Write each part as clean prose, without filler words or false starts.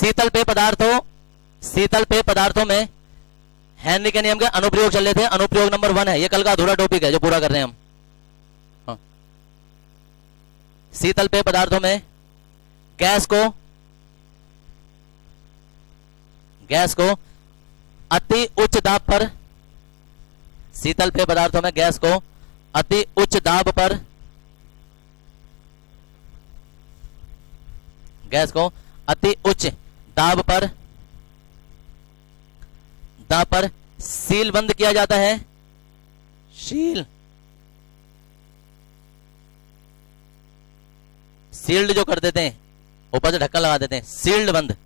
शीतल पेय पदार्थों में हेनरी के नियम के अनुप्रयोग चल रहे थे। अनुप्रयोग नंबर 1 है, ये कल का अधूरा टॉपिक है जो पूरा कर रहे हैं हम। हाँ। शीतल पेय पदार्थों में गैस को अति उच्च दाब पर, शीतल पेय पदार्थों में गैस को अति उच्च दाब पर, गैस को अति उच्च दाब पर सील बंद किया जाता है। सील्ड जो कर देते हैं, ऊपर से ढक्कन लगा देते हैं, सील्ड बंद।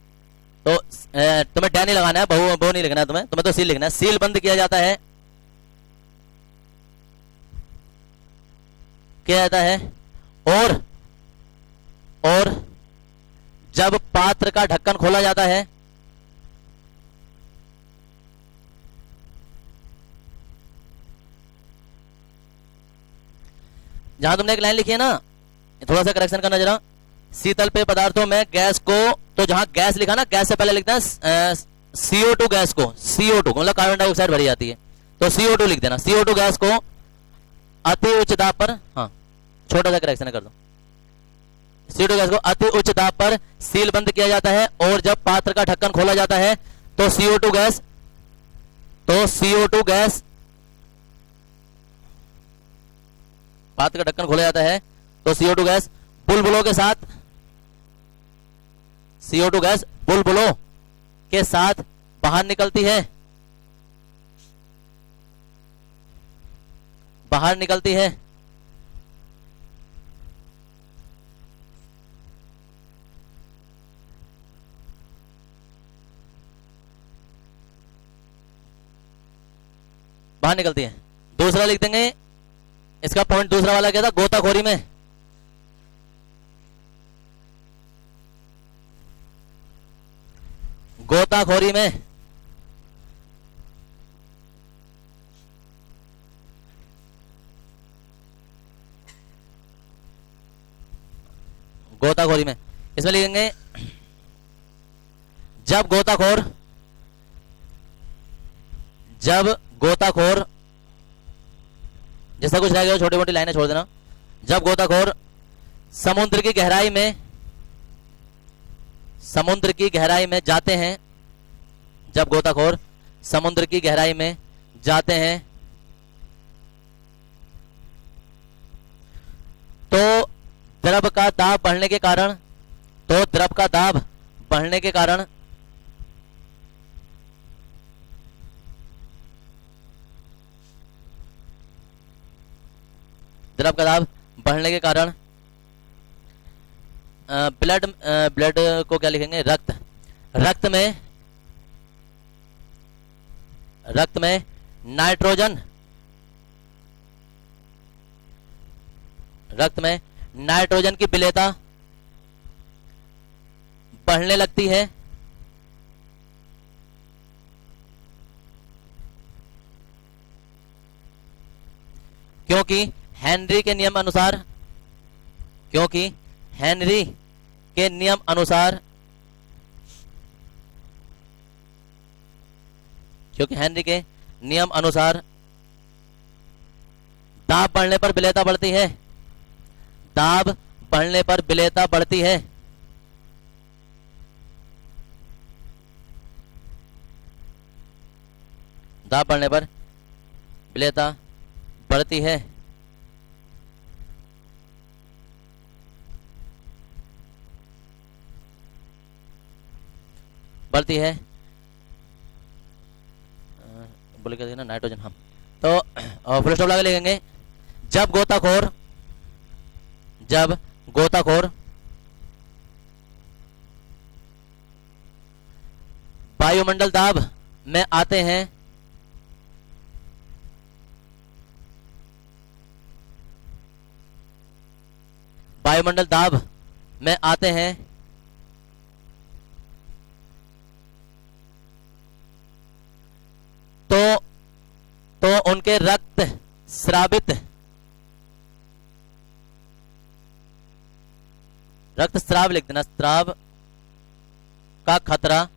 तो तुम्हें डैनी लगाना है, बहु नहीं लिखना है तुम्हें तो सील लिखना है। सील बंद किया जाता है, और जब पात्र का ढक्कन खोला जाता है, जहां तुमने एक लाइन लिखी है ना, थोड़ा सा करेक्शन करना जरा। शीतल पेय पदार्थों में गैस को, तो जहां गैस लिखा ना, गैस से पहले लिखते हैं CO2 गैस को, CO2 मतलब कार्बन डाइऑक्साइड भरी जाती है, तो CO2 लिख देना। CO2 गैस को अति उच्च दाब पर, हाँ छोटा सा करेक्शन कर दो, CO2 गैस को अति उच्च दाब पर सील बंद किया जाता है, और जब पात्र का ढक्कन खोला जाता है तो CO2 गैस पात्र का ढक्कन खोला जाता है तो CO2 गैस बुलबुलों के साथ, CO2 गैस बुलबुलों के साथ बाहर निकलती है, बाहर निकलती है। दूसरा लिख देंगे, इसका पॉइंट दूसरा वाला क्या था, गोताखोरी में, गोताखोरी में इसमें लिखेंगे जब गोताखोर जैसा कुछ रहेगा छोटी मोटी लाइनें छोड़ देना। जब गोताखोर समुद्र की गहराई में जाते हैं, जब गोताखोर समुद्र की गहराई में जाते हैं तो द्रव का दाब बढ़ने के कारण, द्रव का दाब बढ़ने के कारण ब्लड को क्या लिखेंगे, रक्त में नाइट्रोजन की विलेयता बढ़ने लगती है, क्योंकि हेनरी के नियम अनुसार दाब बढ़ने पर विलेयता बढ़ती है, दाब बढ़ने पर विलेयता बढ़ती है। दाब बढ़ने पर विलेयता बढ़ती है। बोले क्या ना, नाइट्रोजन, हम तो फुल स्टॉप लगा लिखेंगे। जब गोताखोर वायुमंडल दाब में आते हैं, वायुमंडल दाब में आते हैं तो उनके रक्त स्राव लिख देना, स्राव का खतरा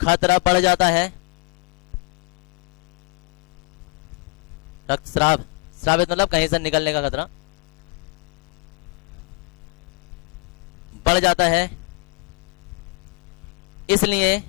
खतरा बढ़ जाता है। रक्तस्राव, स्रावित मतलब कहीं से निकलने का खतरा बढ़ जाता है। इसलिए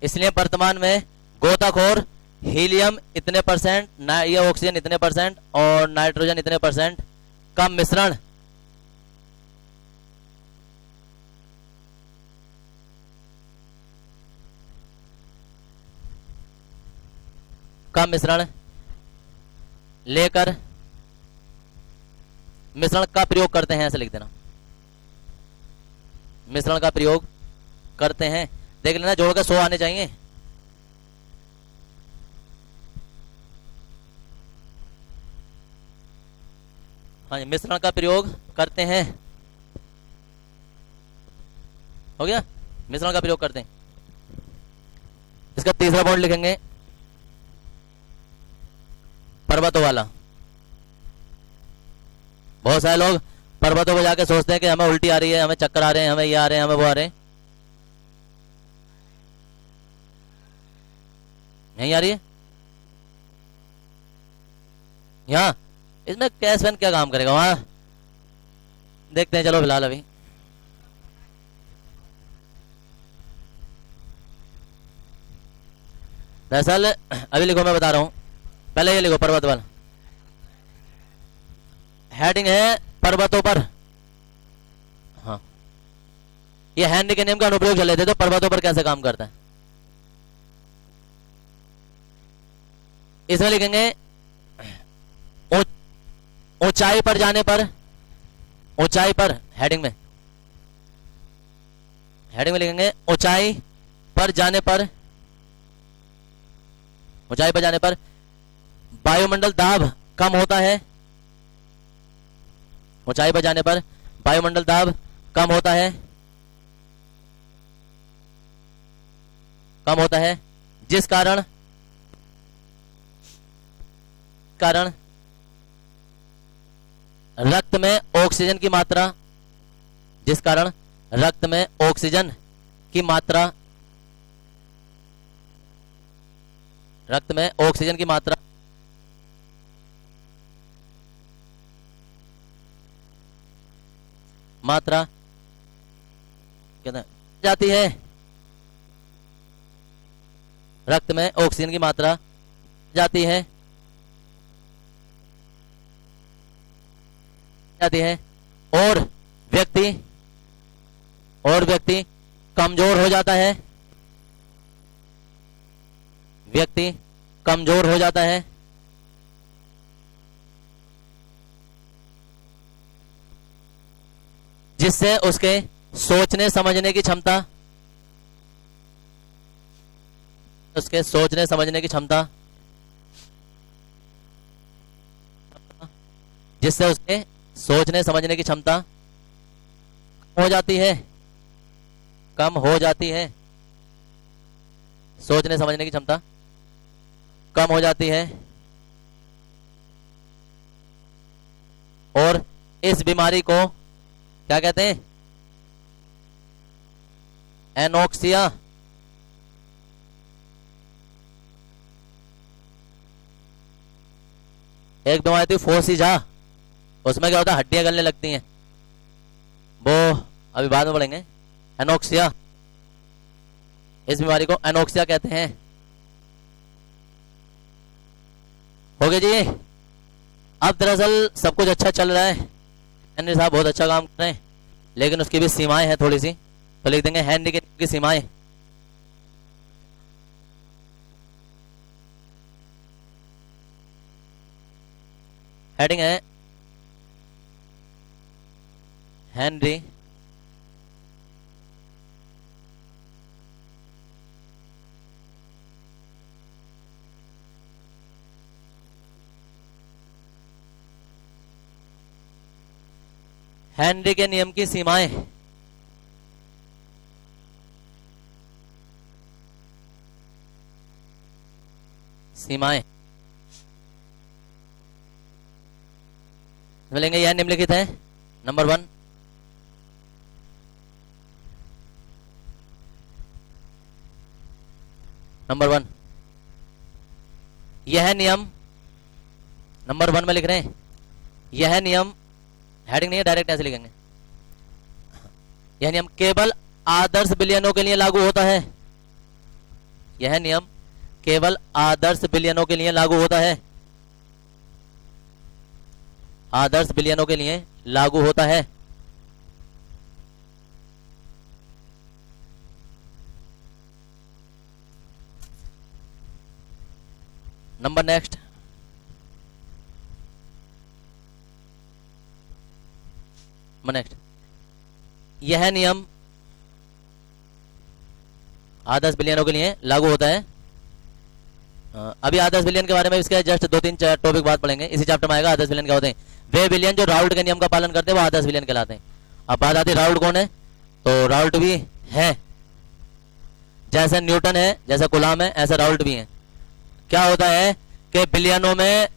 इसलिए वर्तमान में गोताखोर हीलियम इतने परसेंट, ये ऑक्सीजन इतने परसेंट और नाइट्रोजन इतने परसेंट का मिश्रण लेकर मिश्रण का प्रयोग करते हैं, ऐसे लिख देना, मिश्रण का प्रयोग करते हैं। देख लेना, जोड़कर 100 आने चाहिए। हाँ, मिश्रण का प्रयोग करते हैं, हो गया, मिश्रण का प्रयोग करते हैं। इसका तीसरा पॉइंट लिखेंगे, पर्वतों वाला। बहुत सारे लोग पर्वतों पर जाके सोचते हैं कि हमें उल्टी आ रही है, हमें चक्कर आ रहे हैं, हमें ये आ रहे हैं, हमें वो आ रहे हैं। नहीं आ रही है यहाँ, इसमें कैश वैन क्या काम करेगा वहां, देखते हैं। चलो फिलहाल अभी दरअसल अभी लिखो, मैं बता रहा हूं, पहले ये लिखो पर्वत वाला। हेडिंग है पर्वतों पर। हाँ, ये हेनरी के नियम का अनुप्रयोग चल लेते, तो पर्वतों पर कैसे काम करता है इसमें लिखेंगे। ऊंचाई पर जाने पर, ऊंचाई पर, हेडिंग में लिखेंगे ऊंचाई पर जाने पर, ऊंचाई पर जाने पर वायुमंडल दाब कम होता है। ऊंचाई पर जाने पर वायुमंडल दाब कम होता है, कम होता है, जिस कारण रक्त में ऑक्सीजन की मात्रा, जिस कारण रक्त में ऑक्सीजन की मात्रा, रक्त में ऑक्सीजन की मात्रा क्या जाती है, रक्त में ऑक्सीजन की मात्रा जाती है, और व्यक्ति कमजोर हो जाता है, व्यक्ति कमजोर हो जाता है, जिससे उसके सोचने समझने की क्षमता, उसके सोचने समझने की क्षमता, जिससे उसके सोचने समझने की क्षमता हो जाती है, कम हो जाती है, सोचने समझने की क्षमता कम हो जाती है। और इस बीमारी को क्या कहते हैं, एनोक्सिया। एक बीमारी थी फोसीजा, उसमें क्या होता है, हड्डियां गलने लगती हैं, वो अभी बाद में पढ़ेंगे। एनोक्सिया, इस बीमारी को एनोक्सिया कहते हैं। हो गया जी। अब दरअसल सब कुछ अच्छा चल रहा है, हेनरी साहब बहुत अच्छा काम कर रहे हैं, लेकिन उसकी भी सीमाएं हैं थोड़ी सी, तो लिख देंगे हेनरी की सीमाएं। हेडिंग है हेनरी हेनरी के नियम की सीमाएं। सीमाएं मिलेंगे, यह निम्नलिखित है। नंबर 1, यह नियम, नंबर 1 में लिख रहे हैं, यह नियम, हेडिंग नहीं है, डायरेक्ट ऐसे लिखेंगे, यह नियम केवल आदर्श बिलियनों के लिए लागू होता है। यह नियम केवल आदर्श बिलियनों के लिए लागू होता है। आदर्श बिलियनों के लिए लागू होता है। नंबर नेक्स्ट, यह नियम आदर्श बिलियनों के लिए लागू होता है। अभी आदर्श बिलियन के बारे में इसके जस्ट 2-3 टॉपिक बाद पढ़ेंगे, इसी चैप्टर में आएगा। आदर्श बिलियन क्या होते हैं? वे बिलियन जो राउल्ट के नियम का पालन करते हैं वो आदर्श बिलियन कहलाते हैं। अब बात आती है राउल्ट कौन है, तो राउल्ट भी है, जैसे न्यूटन है, जैसे कूलॉम है, ऐसा राउल्ट भी है। क्या होता है कि बिलियनों में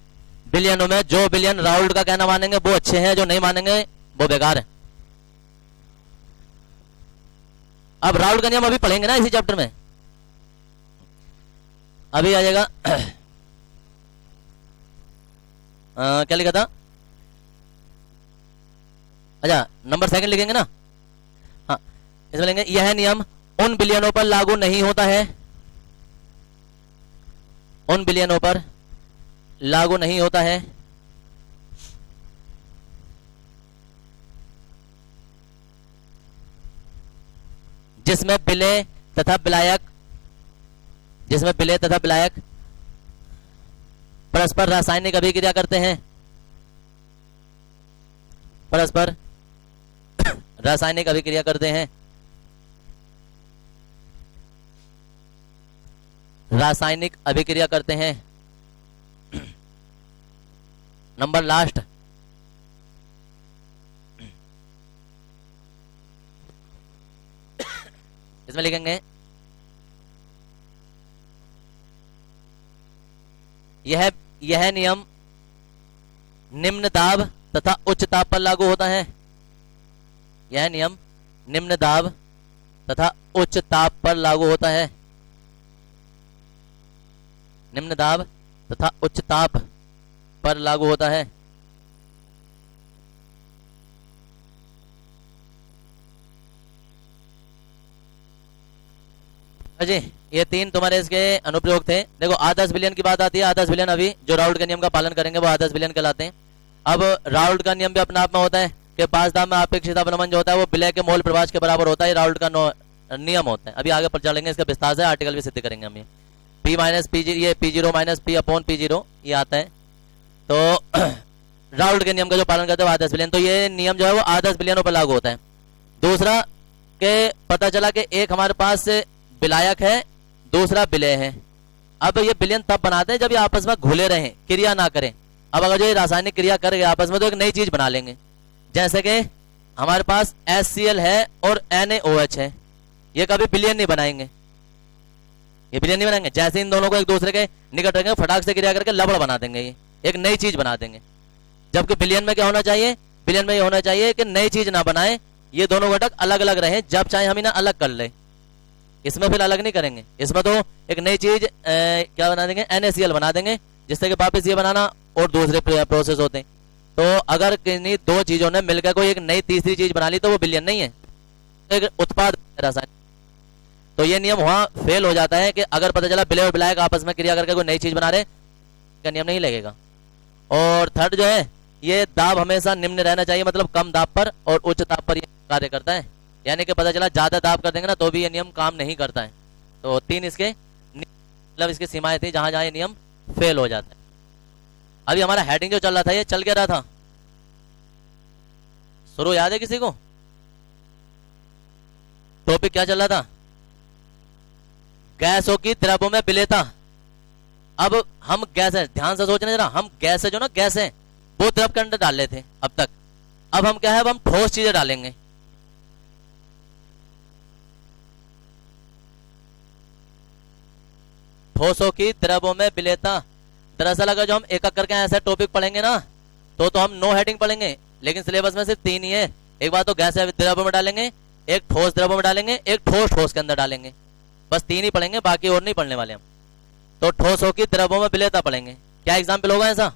जो बिलियन राउल्ट का कहना मानेंगे वो अच्छे हैं, जो नहीं मानेंगे वो बेकार है। अब राउल्ट का नियम अभी पढ़ेंगे ना इसी चैप्टर में, अभी आ जाएगा। क्या लिखा था? अच्छा, नंबर 2 लिखेंगे ना। हाँ, इसमें लिखेंगे यह नियम उन बिलियनों पर लागू नहीं होता है, उन बिलियनों पर लागू नहीं होता है जिसमें विलय तथा विलायक परस्पर रासायनिक अभिक्रिया करते हैं, परस्पर रासायनिक अभिक्रिया करते हैं, रासायनिक अभिक्रिया करते हैं। नंबर लास्ट, इसमें लिखेंगे यह नियम निम्न दाब तथा उच्च ताप पर लागू होता है। यह नियम निम्न दाब तथा उच्च ताप पर लागू होता है। निम्न दाब तथा उच्च ताप पर लागू होता है। जी, ये 3 तुम्हारे इसके अनुप्रयोग थे। देखो, आदर्श बिलियन की बात आती है। आदर्श बिलियन अभी जो राउल्ट के नियम का पालन करेंगे वो आदर्श बिलियन कहलाते हैं। अब राउल्ट का नियम भी अपने आप में होता है कि 5 दाब में अपेक्षित अपनमन जो होता है वो विलय के मोल प्रभाष के बराबर होता है। राउल्ट का नियम होता है। अभी आगे पर चलेंगे, इसका विस्तार से आर्टिकल भी सिद्ध करेंगे हम। ये P माइनस पी, ये P0 minus P upon P0 ये आता है। तो राउल्ट के नियम का जो पालन करते हैं वो आदर्श बिलियन, तो ये नियम जो है वो आदर्श बिलियनों पर लागू होता है। दूसरा के पता चला कि एक हमारे पास विलायक है, दूसरा विलय है। अब ये बिलियन तब बनाते हैं जब ये आपस में घुले रहें, क्रिया ना करें। अब अगर जो ये रासायनिक क्रिया कर गए आपस में तो एक नई चीज बना लेंगे। जैसे कि हमारे पास HCl है और NaOH है, ये कभी बिलियन नहीं बनाएंगे, ये बिलियन नहीं बनाएंगे। जैसे इन दोनों को एक दूसरे के निकट रहेंगे, फटाक से क्रिया करके लबड़ बना देंगे, ये एक नई चीज बना देंगे। जबकि बिलियन में क्या होना चाहिए? बिलियन में ये होना चाहिए कि नई चीज ना बनाए, ये दोनों घटक अलग अलग रहे, जब चाहे हम इन्हें अलग कर ले। इसमें फिर अलग नहीं करेंगे, इसमें तो एक नई चीज क्या बना देंगे? NaCl बना देंगे, जिससे कि वापस ये बनाना और दूसरे प्रोसेस होते हैं। तो अगर किन्हीं 2 चीजों ने मिलकर कोई एक नई तीसरी चीज बना ली तो वो बिलियन नहीं है, एक उत्पाद रासायनिक। तो ये नियम वहां फेल हो जाता है कि अगर पता चला विलय और विलायक आपस में क्रिया करके कोई नई चीज बना रहे, का नियम नहीं लगेगा। और थर्ड जो है, ये दाब हमेशा निम्न रहना चाहिए, मतलब कम दाब पर और उच्च दाब पर ये कार्य करता है। यानी कि पता चला ज्यादा दाब कर देंगे ना तो भी ये नियम काम नहीं करता है। तो 3 इसके मतलब इसकी सीमाएं थी जहां जहां ये नियम फेल हो जाता है। अभी हमारा हेडिंग जो चल रहा था ये चल क्या रहा था? शुरू याद है किसी को? टॉपिक क्या चल रहा था? गैसों की द्रव्यों में विलेयता। अब हम गैस है, ध्यान से सोचने जरा, हम गैस है जो ना गैस है वो द्रव के अंदर डाल लेते हैं अब तक। अब हम क्या है, अब हम ठोस चीजें डालेंगे। ठोसों की द्रव्यों में विलेयता। दरअसल अगर जो हम एक एक करके ऐसा टॉपिक पढ़ेंगे ना तो हम नो हेडिंग पढ़ेंगे, लेकिन सिलेबस में सिर्फ 3 ही है। एक बार तो गैस द्रव्य में डालेंगे, एक ठोस द्रव्य में डालेंगे, एक ठोस ठोस के अंदर डालेंगे। बस 3 ही पढ़ेंगे, बाकी और नहीं पढ़ने वाले हम। तो ठोसों की द्रव्यों में विलेयता पढ़ेंगे। क्या एग्जाम्पल होगा ऐसा?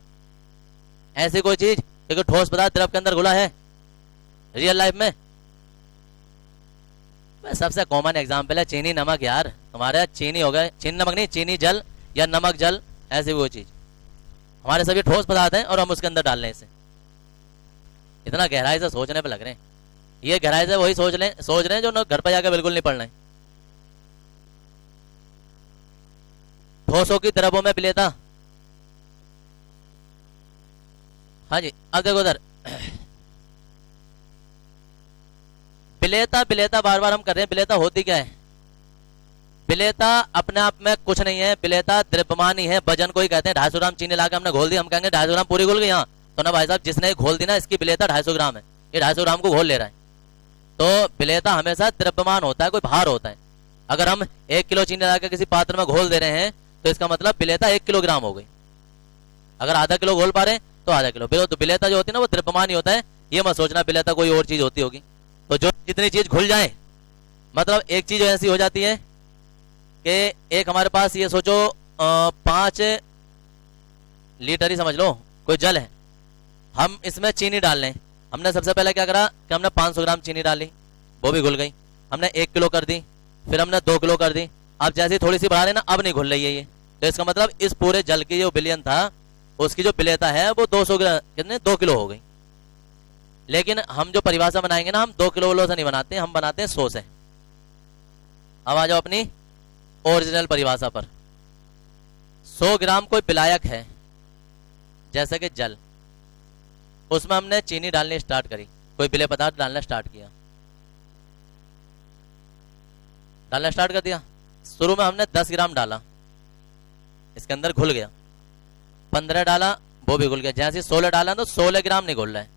ऐसी कोई चीज क्योंकि ठोस पदार्थ द्रव के अंदर घुला है रियल लाइफ में? सबसे कॉमन एग्जाम्पल है चीनी नमक यार। हमारे चीनी हो गए, चीनी नमक नहीं, चीनी जल या नमक जल, ऐसी वो चीज। हमारे सभी ठोस पदार्थ हैं और हम उसके अंदर डाल रहे हैं इसे। इतना गहराई से सोचने पे लग रहे हैं। ये गहराई से वही सोच रहे हैं जो घर पर जाकर बिल्कुल नहीं पढ़ रहे। ठोसों की द्रव्यों में विलेयता। हाँ जी, अब देखो उधर विलेयता। विलेयता बार बार हम कर रहे हैं। विलेयता होती क्या है? विलेयता अपने आप में कुछ नहीं है। विलेयता द्रव्यमान ही है। वजन को ही कहते हैं। 250 ग्राम चीनी लाकर हमने घोल दी, हम कहेंगे 250 ग्राम पूरी घुल गई। यहाँ तो ना भाई साहब, जिसने घोल दी ना, इसकी विलेयता 250 ग्राम है, ये 250 ग्राम को घोल ले रहा है। तो विलेयता हमेशा द्रव्यमान होता है, कोई भार होता है। अगर हम 1 किलो चीनी लाकर किसी पात्र में घोल दे रहे हैं तो इसका मतलब विलेयता 1 किलोग्राम हो गई। अगर आधा किलो घोल पा रहे हैं तो आधा किलो। तो विलेयता जो होती है ना वो द्रव्यमान ही होता है। ये मत सोचना विलेयता कोई और चीज होती होगी। तो जो जितनी चीज घुल जाए, मतलब एक चीज ऐसी हो जाती है कि एक हमारे पास ये सोचो 5 लीटर ही समझ लो कोई जल है, हम इसमें चीनी डाल लें। हमने सबसे पहले क्या करा कि हमने 500 ग्राम चीनी डाली, वो भी घुल गई। हमने 1 किलो कर दी, फिर हमने 2 किलो कर दी। अब जैसे थोड़ी सी बढ़ा रहे ना, अब नहीं घुल रही है ये। तो इसका मतलब इस पूरे जल की जो विलयन था उसकी जो विलेयता है वो 200 ग्राम कितने 2 किलो हो गई। लेकिन हम जो परिभाषा बनाएंगे ना, हम 2 किलो से नहीं बनाते, हम बनाते हैं 100 से। अब आ जाओ अपनी ओरिजिनल परिभाषा पर। 100 ग्राम कोई विलायक है जैसे कि जल, उसमें हमने चीनी डालनी स्टार्ट करी, कोई विलेय पदार्थ डालना स्टार्ट किया, डालना स्टार्ट कर दिया। शुरू में हमने 10 ग्राम डाला, इसके अंदर घुल गया। 15 डाला, वो भी घुल गया। जैसे 16 डाला तो 16 ग्राम नहीं घुल रहा है।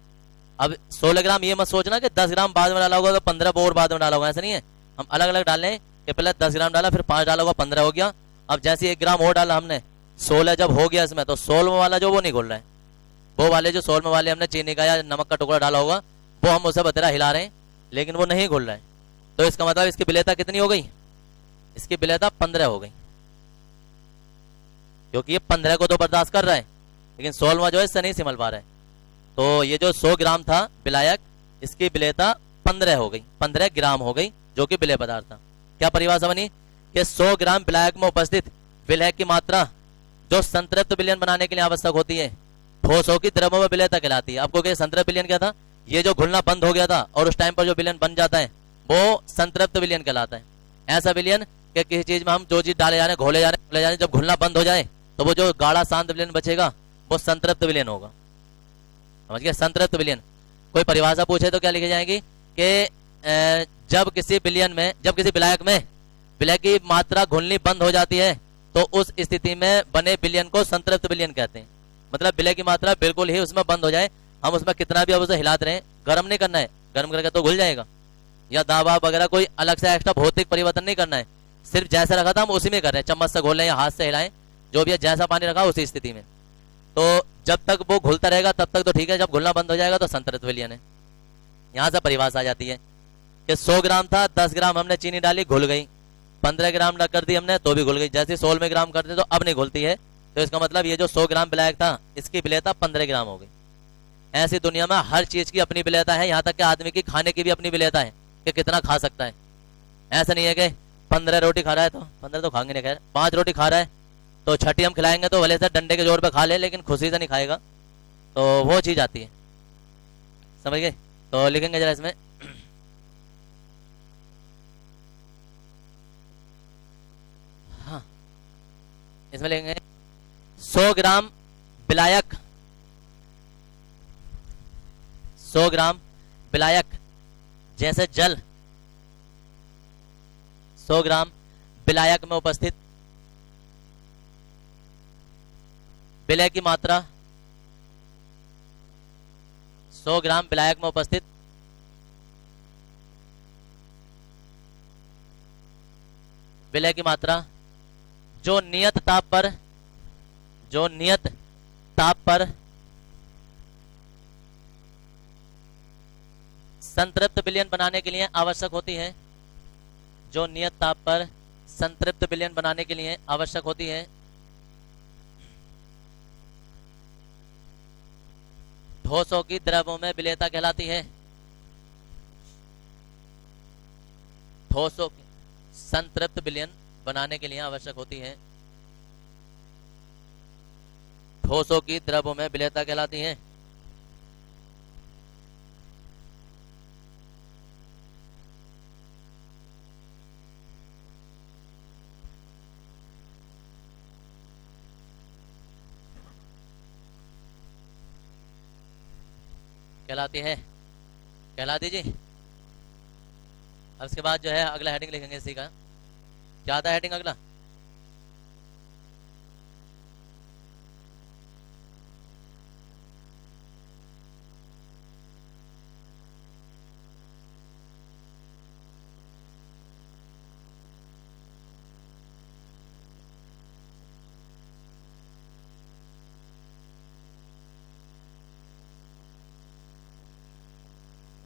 अब 16 ग्राम ये मत सोचना कि 10 ग्राम बाद में डाला होगा तो 15 और बाद में डाला होगा, ऐसा नहीं है। हम अलग अलग डाल लें कि पहले 10 ग्राम डाला, फिर 5 डाला होगा, 15 हो गया। अब जैसे 1 ग्राम और डाला हमने, 16 जब हो गया इसमें, तो 16 वाला जो वो नहीं घुल रहा है। वो वाले जो 16 वाले हमने चीनी का या नमक का टुकड़ा डाला होगा, वो हम उसे बतेरा हिला रहे हैं, लेकिन वो नहीं घुल रहा है। तो इसका मतलब इसकी विलेयता कितनी हो गई? इसकी विलेयता 15 हो गई, क्योंकि ये 15 को तो बर्दाश्त कर रहा है, लेकिन 16वां जो है इससे नहीं सिमल पा रहा है। तो ये जो 100 ग्राम था विलायक, इसकी विलेयता 15 हो गई, 15 ग्राम हो गई, जो कि विलेय पदार्थ था। क्या परिभाषा बनी कि 100 ग्राम विलायक में उपस्थित विलेय की मात्रा जो संतृप्त विलयन बनाने के लिए आवश्यक होती है, ठोसों की द्रव्यों में विलेयता कहलाती है। आपको क्या संतृप्त विलयन क्या था? ये जो घुलना बंद हो गया था और उस टाइम पर जो विलयन बन जाता है वो संतृप्त विलयन कहलाता है। ऐसा विलयन कि किसी चीज में हम जो चीज डाले जा रहे हैं, घोले जा रहे हैं, जब घुलना बंद हो जाए तो वो जो गाढ़ा शांत विलयन बचेगा वो संतृप्त विलयन होगा। समझ गए? संतृप्त विलयन। कोई परिभाषा पूछे तो क्या लिखी जाएगी कि जब किसी विलयन में, जब किसी विलायक में विलय की मात्रा घुलनी बंद हो जाती है तो उस स्थिति में बने विलयन को संतृप्त विलयन कहते हैं। मतलब विलय की मात्रा बिल्कुल ही उसमें बंद हो जाए, हम उसमें कितना भी अब उसे हिलाते रहे, गर्म नहीं करना है, गर्म करके तो घुल जाएगा, या दावा वगैरह कोई अलग से एक्स्ट्रा भौतिक परिवर्तन नहीं करना है। सिर्फ जैसा रखा था हम उसी में कर रहे हैं, चम्मच से घोलें या हाथ से हिलाएं, जो भी है जैसा पानी रखा उसी स्थिति में। तो जब तक वो घुलता रहेगा तब तक तो ठीक है, जब घुलना बंद हो जाएगा तो संतृप्त विलयन है। यहाँ से परिभाषा आ जाती है कि 100 ग्राम था, 10 ग्राम हमने चीनी डाली, घुल गई। 15 ग्राम कर दी हमने तो भी घुल गई। जैसे 16 ग्राम करते तो अब नहीं घुलती है, तो इसका मतलब ये जो 100 ग्राम विलायक था इसकी विलेयता 15 ग्राम हो गई। ऐसी दुनिया में हर चीज की अपनी विलेयता है, यहाँ तक कि आदमी की खाने की भी अपनी विलेयता है कि कितना खा सकता है। ऐसा नहीं है कि 15 रोटी खा रहा है तो 15 तो खाएंगे नहीं, खैर 5 रोटी खा रहा है तो छठी हम खिलाएंगे तो भले से डंडे के जोर पे खा ले, लेकिन खुशी से नहीं खाएगा, तो वो चीज आती है। समझ गए? तो लिखेंगे जरा इसमें हाँ, इसमें लिखेंगे 100 ग्राम विलायक, 100 ग्राम विलायक जैसे जल 100 ग्राम विलायक में उपस्थित विलय की मात्रा, 100 ग्राम विलायक में उपस्थित विलय की मात्रा जो नियत ताप पर संतृप्त विलयन बनाने के लिए आवश्यक होती है, जो नियत ताप पर संतृप्त विलयन बनाने के लिए आवश्यक होती है, ठोसों की द्रवों में विलेयता कहलाती है। ठोसों की संतृप्त विलयन बनाने के लिए आवश्यक होती है, ठोसों की द्रवों में विलेयता कहलाती है। कहला दीजिए। अब इसके बाद जो है अगला हेडिंग लिखेंगे इसी का। क्या आता है हेडिंग अगला?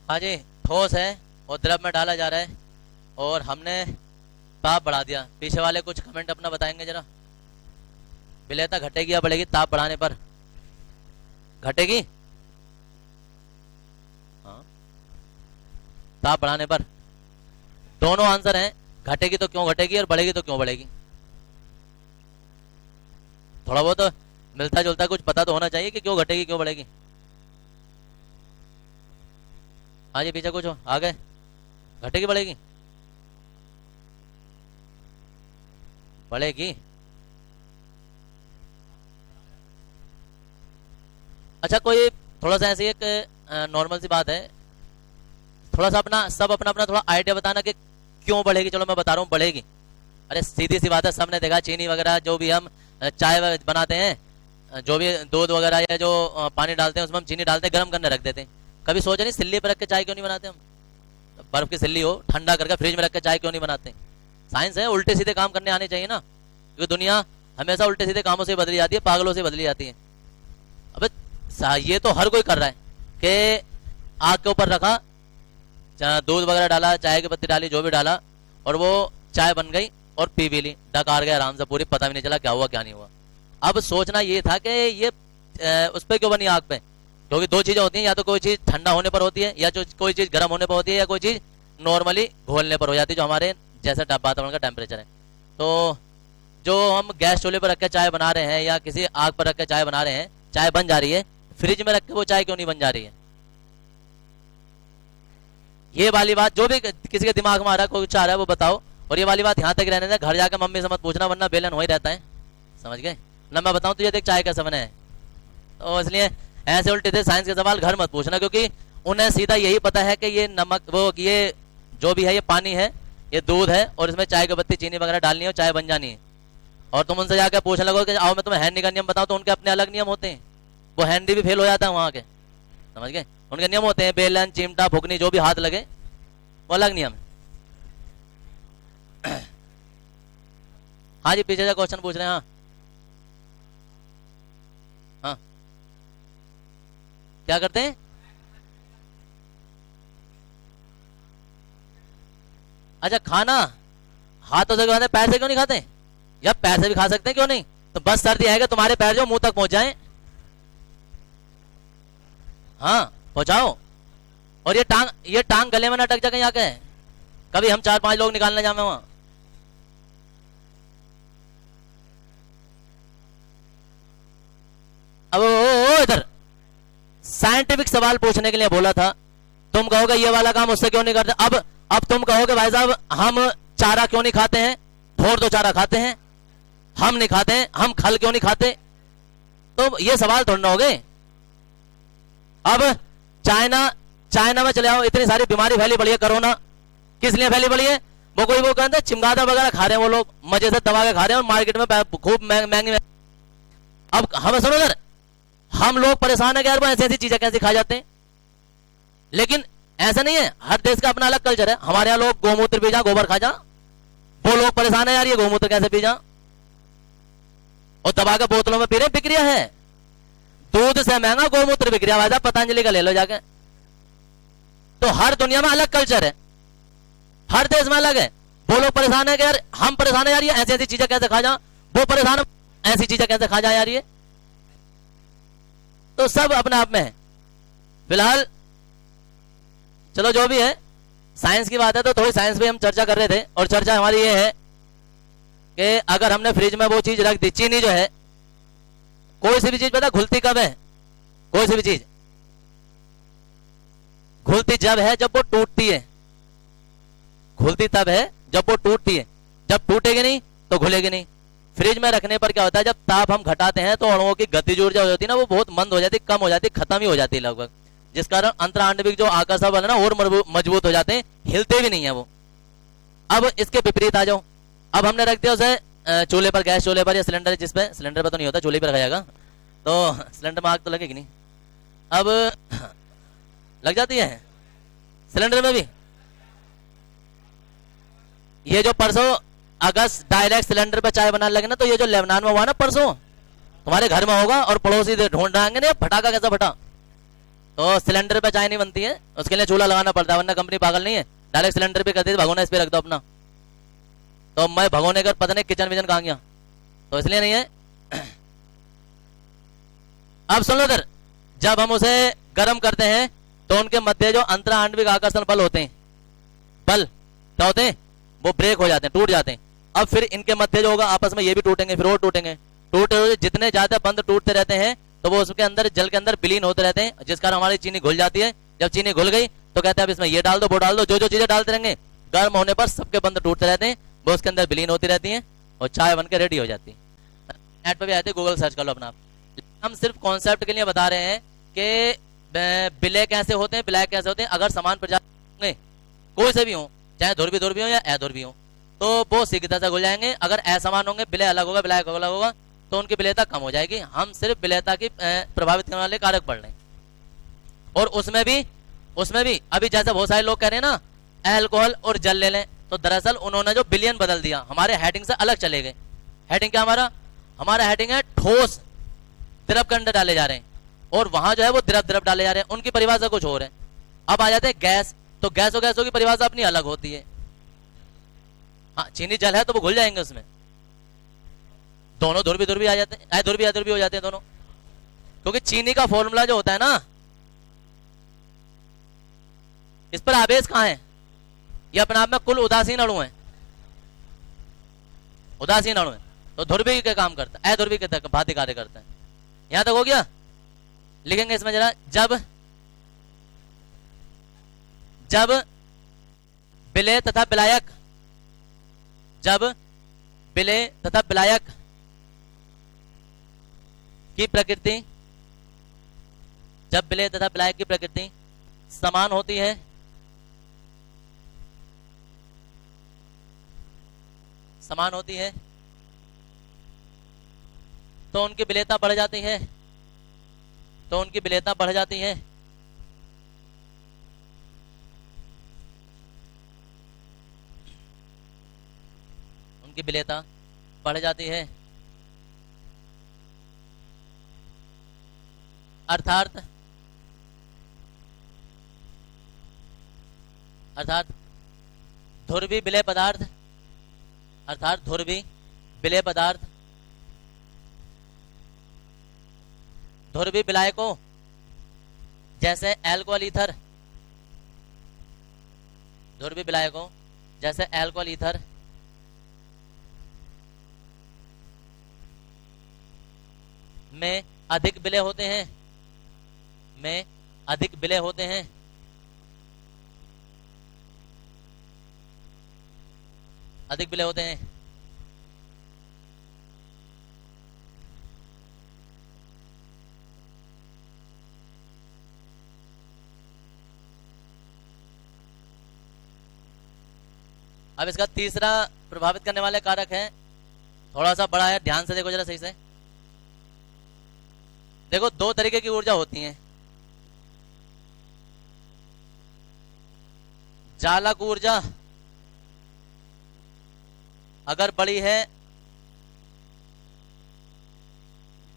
हाँ जी, ठोस है और द्रव में डाला जा रहा है और हमने ताप बढ़ा दिया। पीछे वाले कुछ कमेंट अपना बताएंगे जरा। विलेयता घटेगी या बढ़ेगी ताप बढ़ाने पर? घटेगी। हाँ, ताप बढ़ाने पर। दोनों आंसर हैं, घटेगी तो क्यों घटेगी और बढ़ेगी तो क्यों बढ़ेगी। थोड़ा बहुत तो मिलता जुलता कुछ पता तो होना चाहिए कि क्यों घटेगी क्यों बढ़ेगी। हाँ जी, पीछे कुछ हो आ गए। घटेगी बढ़ेगी? बढ़ेगी। अच्छा, कोई थोड़ा सा ऐसी एक नॉर्मल सी बात है, थोड़ा सा अपना अपना थोड़ा आइडिया बताना कि क्यों बढ़ेगी। चलो मैं बता रहा हूँ, बढ़ेगी। अरे सीधी सी बात है, सबने देखा चीनी वगैरह जो भी हम चाय बनाते हैं, जो भी दूध वगैरह या जो पानी डालते हैं उसमें हम चीनी डालते हैं, गर्म करने रख देते हैं। कभी सोचा नहीं सिल्ली पर रख के चाय क्यों नहीं बनाते हम? बर्फ की सिल्ली हो, ठंडा करके फ्रिज में रख के चाय क्यों नहीं बनाते? साइंस है, उल्टे सीधे काम करने आने चाहिए ना, क्योंकि दुनिया हमेशा उल्टे सीधे कामों से बदली जाती है, पागलों से बदली जाती है। अबे ये तो हर कोई कर रहा है कि आग के ऊपर रखा, दूध वगैरह डाला, चाय की पत्ती डाली, जो भी डाला, और वो चाय बन गई और पी भी ली, डकार गया आराम से पूरी, पता भी नहीं चला क्या हुआ क्या नहीं हुआ। अब सोचना ये था कि ये उस पर क्यों बनी आग पे, क्योंकि दो चीजें होती हैं, या तो कोई चीज ठंडा होने पर होती है, या जो कोई चीज गर्म होने पर होती है, या कोई चीज नॉर्मली घोलने पर हो जाती है, जो हमारे जैसा वातावरण का टेम्परेचर है। तो जो हम गैस चूल्हे पर रख के चाय बना रहे हैं या किसी आग पर रख के चाय बना रहे हैं, चाय बन जा रही है, फ्रिज में रख के वो चाय क्यों नहीं बन जा रही है? ये वाली बात जो भी किसी के दिमाग में आ रहा है, कोई चाह रहा है वो बताओ। और ये वाली बात यहाँ तक रहने दें, घर जाकर मम्मी से मत पूछना, वरना बेलन हो ही रहता है, समझ गए ना। मैं बताऊं तुझे देख चाय कैसे बने है, तो इसलिए ऐसे उल्टे थे साइंस के सवाल घर मत पूछना, क्योंकि उन्हें सीधा यही पता है कि ये नमक वो ये जो भी है ये पानी है, ये दूध है, और इसमें चाय की पत्ती चीनी वगैरह डालनी है और चाय बन जानी है। और तुम उनसे जाकर पूछने लगो कि आओ मैं तुम्हें हैंडी का नियम बताऊं, तो उनके अपने अलग नियम होते हैं, वो हैंडी भी फेल हो जाता है वहां के, समझ गए। उनके नियम होते हैं, बेलन चिमटा फुकनी जो भी हाथ लगे वो अलग नियम है। हाँ जी, पीछे से क्वेश्चन पूछ रहे हैं। हाँ हाँ, क्या करते हैं? अच्छा, खाना हाथों से खाते, पैर से क्यों नहीं खाते? या पैर से भी खा सकते हैं, क्यों नहीं? तो बस सर्दी है कि तुम्हारे पैर जो मुंह तक पहुंच जाएं। हाँ पहुंचाओ। और ये टांग गले में ना अटक जाए, यहाँ के कभी हम 4-5 लोग निकालने जाए वहां। अब इधर साइंटिफिक सवाल पूछने के लिए बोला था, तुम कहोगे ये वाला काम उससे क्यों नहीं करते। अब तुम कहोगे भाई साहब हम चारा क्यों नहीं खाते हैं, थोड़ तो चारा खाते हैं, हम नहीं खाते हैं, हम खल क्यों नहीं खाते, तो ये सवाल थोड़ा हो गए। अब चाइना में चले आओ, इतनी सारी बीमारी फैली पड़ी है, कोरोना किस लिए फैली पड़ी है? वो कहते हैं चिमगादड़ वगैरह खा रहे हैं वो लोग, मजे से दबा के खा रहे हैं और मार्केट में खूब महंगी। अब हम सुनो सर, हम लोग परेशान है कि यार वो ऐसी ऐसी चीजें कैसे खा जाते हैं, लेकिन ऐसा नहीं है, हर देश का अपना अलग कल्चर है। हमारे यहाँ लोग गोमूत्र पी जा, गोबर खा जा, वो लोग परेशान है यार ये गोमूत्र कैसे पी जा, और दबा के बोतलों में पी रहे, बिक्रिया है। दूध से महंगा गोमूत्र बिक रहा है, पतंजलि का ले लो जाके। तो हर दुनिया में अलग कल्चर है, हर देश में अलग है। वो लोग परेशान है कि यार, हम परेशान है यार ये ऐसी ऐसी चीजें कैसे खा जा, वो परेशान है ऐसी चीजें कैसे खा जा यार ये। तो सब अपने आप में है। फिलहाल चलो जो भी है, साइंस की बात है तो थोड़ी साइंस पे हम चर्चा कर रहे थे, और चर्चा हमारी ये है कि अगर हमने फ्रिज में वो चीज रख दी, चीनी जो है, कोई सी भी चीज पता घुलती कब है, कोई सी भी चीज घुलती जब है जब वो टूटती है, घुलती तब है जब वो टूटती है, जब टूटेगी नहीं तो घुलेगी नहीं। फ्रिज में रखने पर क्या होता है, जब ताप हम घटाते हैं तो अणुओं की गतिज ऊर्जा हो जाती है ना, वो बहुत मंद हो जाती है, कम हो जाती है, खत्म ही हो जाती है लगभग, जिस कारण अंतराण्विक जो आकर्षण बल है ना और मजबूत हो जाते हैं, हिलते भी नहीं है वो। अब इसके विपरीत आ जाओ, अब हमने रख दिया उसे चूल्हे पर, गैस चूल्हे पर या सिलेंडर, जिसपे सिलेंडर पर तो नहीं होता, चूल्हे पर रखा जाएगा, तो सिलेंडर में आग तो लगेगी नहीं, अब लग जाती है सिलेंडर में भी। ये जो परसों अगस्त डायरेक्ट सिलेंडर पे चाय बनाने लगे ना, तो ये जो लेबनान में हुआ ना परसों, तुम्हारे घर में होगा और पड़ोसी ढूंढ रहे ना फटाका कैसा फटा। तो सिलेंडर पे चाय नहीं बनती है, उसके लिए चूल्हा लगाना पड़ता है, वरना कंपनी पागल नहीं है, डायरेक्ट सिलेंडर पे करती है, भगोना इस पे रख दो अपना। तो मैं भगोने कर पता नहीं किचन विचन कहाँ गया, तो इसलिए नहीं है। अब सुनो इधर, जब हम उसे गर्म करते हैं तो उनके मध्य जो अंतराण्विक आकर्षण बल होते हैं, बल क्या होते हैं, वो ब्रेक हो जाते हैं, टूट जाते हैं। अब फिर इनके मध्य जो होगा आपस में ये भी टूटेंगे, फिर और टूटेंगे, टूटे जितने ज्यादा बंद टूटते रहते हैं तो वो उसके अंदर जल के अंदर विलीन होते रहते हैं, जिस कारण हमारी चीनी घुल जाती है। जब चीनी घुल गई तो कहते हैं अब इसमें ये डाल दो, वो डाल दो, जो जो चीजें डालते रहेंगे, गर्म होने पर सबके बंद टूटते रहते हैं, वो उसके अंदर विलीन होती रहती है और चाय बनकर रेडी हो जाती है। नेट पर भी आते, गूगल सर्च कर लो अपना। हम सिर्फ कॉन्सेप्ट के लिए बता रहे हैं कि विलय कैसे होते हैं, विलय कैसे होते हैं। अगर समान प्रजाति कोई से भी हो, चाहे ध्रुवी हो या अध्रुवी हो, तो वो शीघ्रता से घुल जाएंगे। अगर असमान होंगे, विलय अलग होगा, विलय अलग होगा, तो उनकी विलयता कम हो जाएगी। हम सिर्फ विलयता की प्रभावित करने वाले कारक पढ़ रहे हैं। और उसमें भी अभी जैसे बहुत सारे लोग कह रहे हैं ना अल्कोहल और जल ले लें, तो दरअसल उन्होंने जो बिलियन बदल दिया, हमारे हेडिंग से अलग चले गए। हेडिंग क्या हमारा हेडिंग है ठोस द्रव के अंदर डाले जा रहे हैं, और वहां जो है वो द्रव डाले जा रहे हैं, उनकी परिभाषा कुछ और है। अब आ जाते हैं गैस, तो गैसों की परिभाषा अपनी अलग होती है। हाँ, चीनी जल है तो वो घुल जाएंगे उसमें, दोनों ध्रुवी आ जाते हैं, अध्रुवी हो जाते हैं दोनों, क्योंकि चीनी का फॉर्मूला जो होता है ना, इस पर आवेश कहां है, ये अपने आप में कुल उदासीन अणु है, उदासीन अणु है, तो ध्रुवी के काम करता है, अध्रुवी के भांति कार्य करता है। यहां तक हो गया, लिखेंगे इसमें जरा, जब विलय तथा विलायक, जब विलय तथा विलायक की प्रकृति, जब विलय तथा विलायक की प्रकृति समान होती है, तो उनकी विलयता बढ़ जाती है, उनकी विलयता बढ़ जाती है। अर्थात ध्रुवी विलय पदार्थ, ध्रुवी विलायकों जैसे अल्कोहल ईथर, में अधिक विलय होते हैं, अधिक विलय होते हैं। अब इसका तीसरा प्रभावित करने वाले कारक है, थोड़ा सा बड़ा है, ध्यान से देखो जरा सही से। देखो दो तरीके की ऊर्जा होती है, चालक ऊर्जा अगर बड़ी है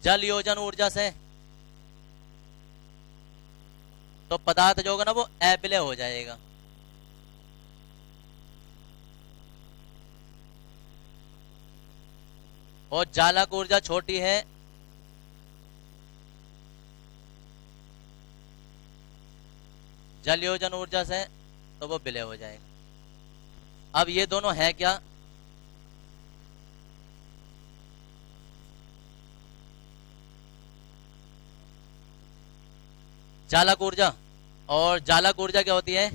जल योजन ऊर्जा से, तो पदार्थ जो होगा ना वो अविलय हो जाएगा। और चालक ऊर्जा छोटी है जल योजन ऊर्जा से, तो वो विलय हो जाएगा। अब ये दोनों है क्या? चालक ऊर्जा। और चालक ऊर्जा क्या होती है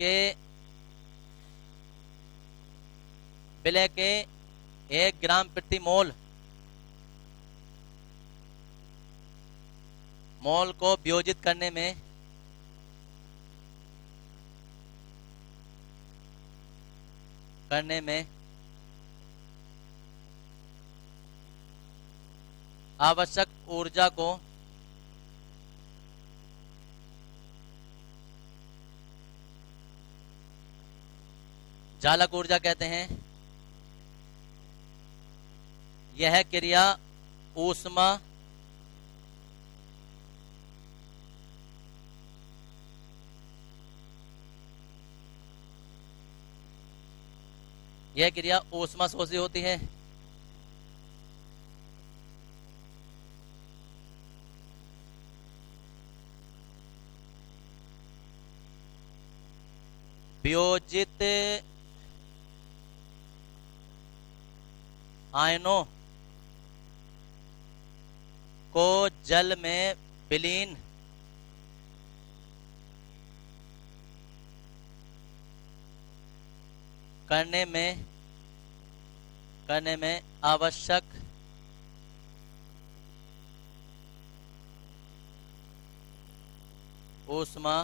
कि विलय के 1 ग्राम प्रति मोल को वियोजित करने में आवश्यक ऊर्जा को चालक ऊर्जा कहते हैं। यह क्रिया ऊष्मा शोषी होती है। वियोजित आयनों को जल में विलीन करने में आवश्यक ऊष्मा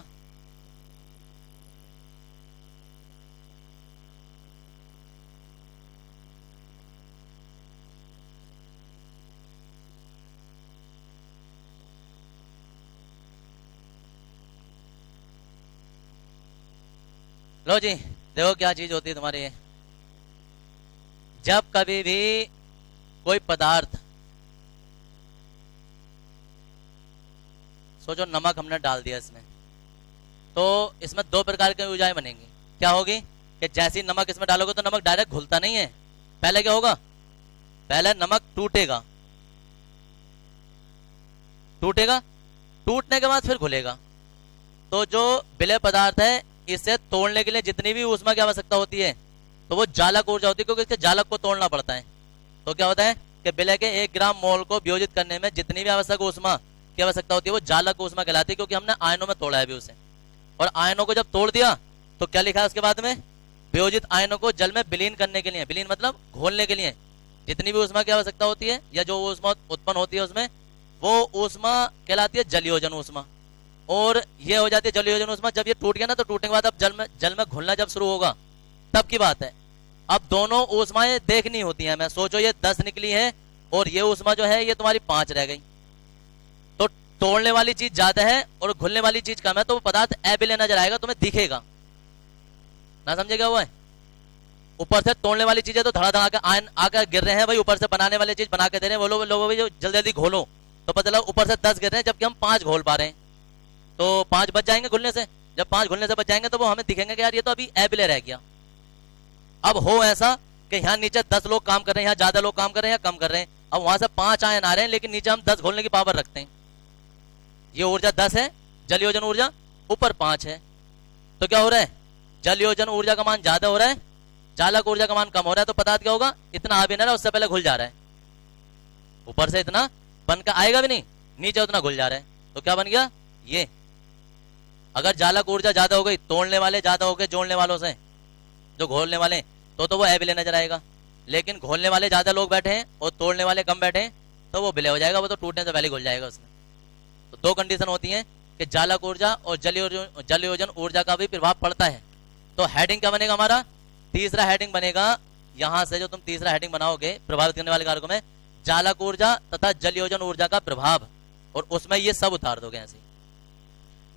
लो जी, देखो क्या चीज होती है तुम्हारी ये। जब कभी भी कोई पदार्थ, सोचो नमक हमने डाल दिया इसमें, तो इसमें 2 प्रकार की ऊर्जाएं बनेंगी। क्या होगी कि जैसे ही नमक इसमें डालोगे तो नमक डायरेक्ट घुलता नहीं है। पहले क्या होगा? पहले नमक टूटेगा, टूटने के बाद फिर घुलेगा। तो जो विलय पदार्थ है इसे तोड़ने के लिए जितनी भी ऊष्मा की आवश्यकता होती है, तो वो चालक ऊर्जा होती है, क्योंकि इसके चालक को तोड़ना पड़ता है। तो क्या होता है कि विलय के 1 ग्राम मोल को वियोजित करने में जितनी भी आवश्यक ऊष्मा की आवश्यकता होती है वो चालक ऊष्मा कहलाती है, क्योंकि हमने आयनों में तोड़ा है अभी उसे। और आयनों को जब तोड़ दिया तो क्या लिखा है उसके बाद में? वियोजित आयनों को जल में विलीन करने के लिए, विलीन मतलब घोलने के लिए जितनी भी ऊष्मा की आवश्यकता होती है या जो ऊष्मा उत्पन्न होती है उसमें, वो ऊष्मा कहलाती है जल योजन ऊष्मा। और ये हो जाती है जल योजन ऊष्मा। जब ये टूट गया ना, तो टूटने के बाद अब जल में घुलना जब शुरू होगा तब की बात है। अब दोनों ऊष्माएं देखनी होती हैं। मैं सोचो ये 10 निकली है और ये ऊष्मा जो है ये तुम्हारी 5 रह गई, तो तोड़ने वाली चीज ज्यादा है और घुलने वाली चीज कम है, तो वो पदार्थ अविलय नजर आएगा, तुम्हें दिखेगा ना। समझेगा? वो है ऊपर से तोड़ने वाली चीजें तो धड़ाधड़ा के आयन आकर गिर रहे हैं भाई, ऊपर से बनाने वाली चीज बना के दे रहे हैं। वो लोग जो जल्दी जल्दी घोलो, तो पता चला ऊपर से 10 गिर रहे हैं जबकि हम 5 घोल पा रहे हैं। तो 5 बच जाएंगे घुलने से। जब 5 घुलने से बच जाएंगे तो वो हमें दिखेंगे कि यार ये तो अभी अविलय रह गया। अब हो ऐसा कि यहाँ नीचे 10 लोग काम कर रहे हैं, यहाँ ज्यादा लोग काम कर रहे हैं या कम कर रहे हैं। अब वहां से 5 आयन आ रहे हैं, लेकिन नीचे हम 10 घोलने की पावर रखते हैं। ये ऊर्जा 10 है जल योजन ऊर्जा, ऊपर 5 है, तो क्या हो रहा है? जल योजन ऊर्जा का मान ज्यादा हो रहा है, चालक ऊर्जा का मान कम हो रहा है। तो पदार्थ क्या होगा? इतना आ भी ना रहा, उससे पहले घुल जा रहा है। ऊपर से इतना बनकर आएगा भी नहीं, नीचे उतना घुल जा रहा है। तो क्या बन गया? ये अगर चालक ऊर्जा ज्यादा हो गई, तोड़ने वाले ज्यादा हो गए जोड़ने वालों से, जो घोलने वाले, तो वो अविलय नजर आएगा। लेकिन घोलने वाले ज्यादा लोग बैठे हैं और तोड़ने वाले कम बैठे हैं, तो वो विलय हो जाएगा, वो तो टूटने से पहले घुल जाएगा उसमें। तो 2 कंडीशन होती हैं कि चालक ऊर्जा और जल योजन ऊर्जा का भी प्रभाव पड़ता है। तो हेडिंग क्या बनेगा हमारा? तीसरा हेडिंग बनेगा, यहां से जो तुम तीसरा हेडिंग बनाओगे प्रभावित करने वाले कारकों में चालक ऊर्जा तथा जलयोजन ऊर्जा का प्रभाव, और उसमें ये सब उतार दोगे ऐसे,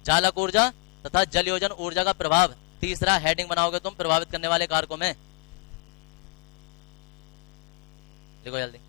चालक ऊर्जा तथा जलयोजन ऊर्जा का प्रभाव, तीसरा हेडिंग बनाओगे तुम प्रभावित करने वाले कारकों में। लिखो जल्दी।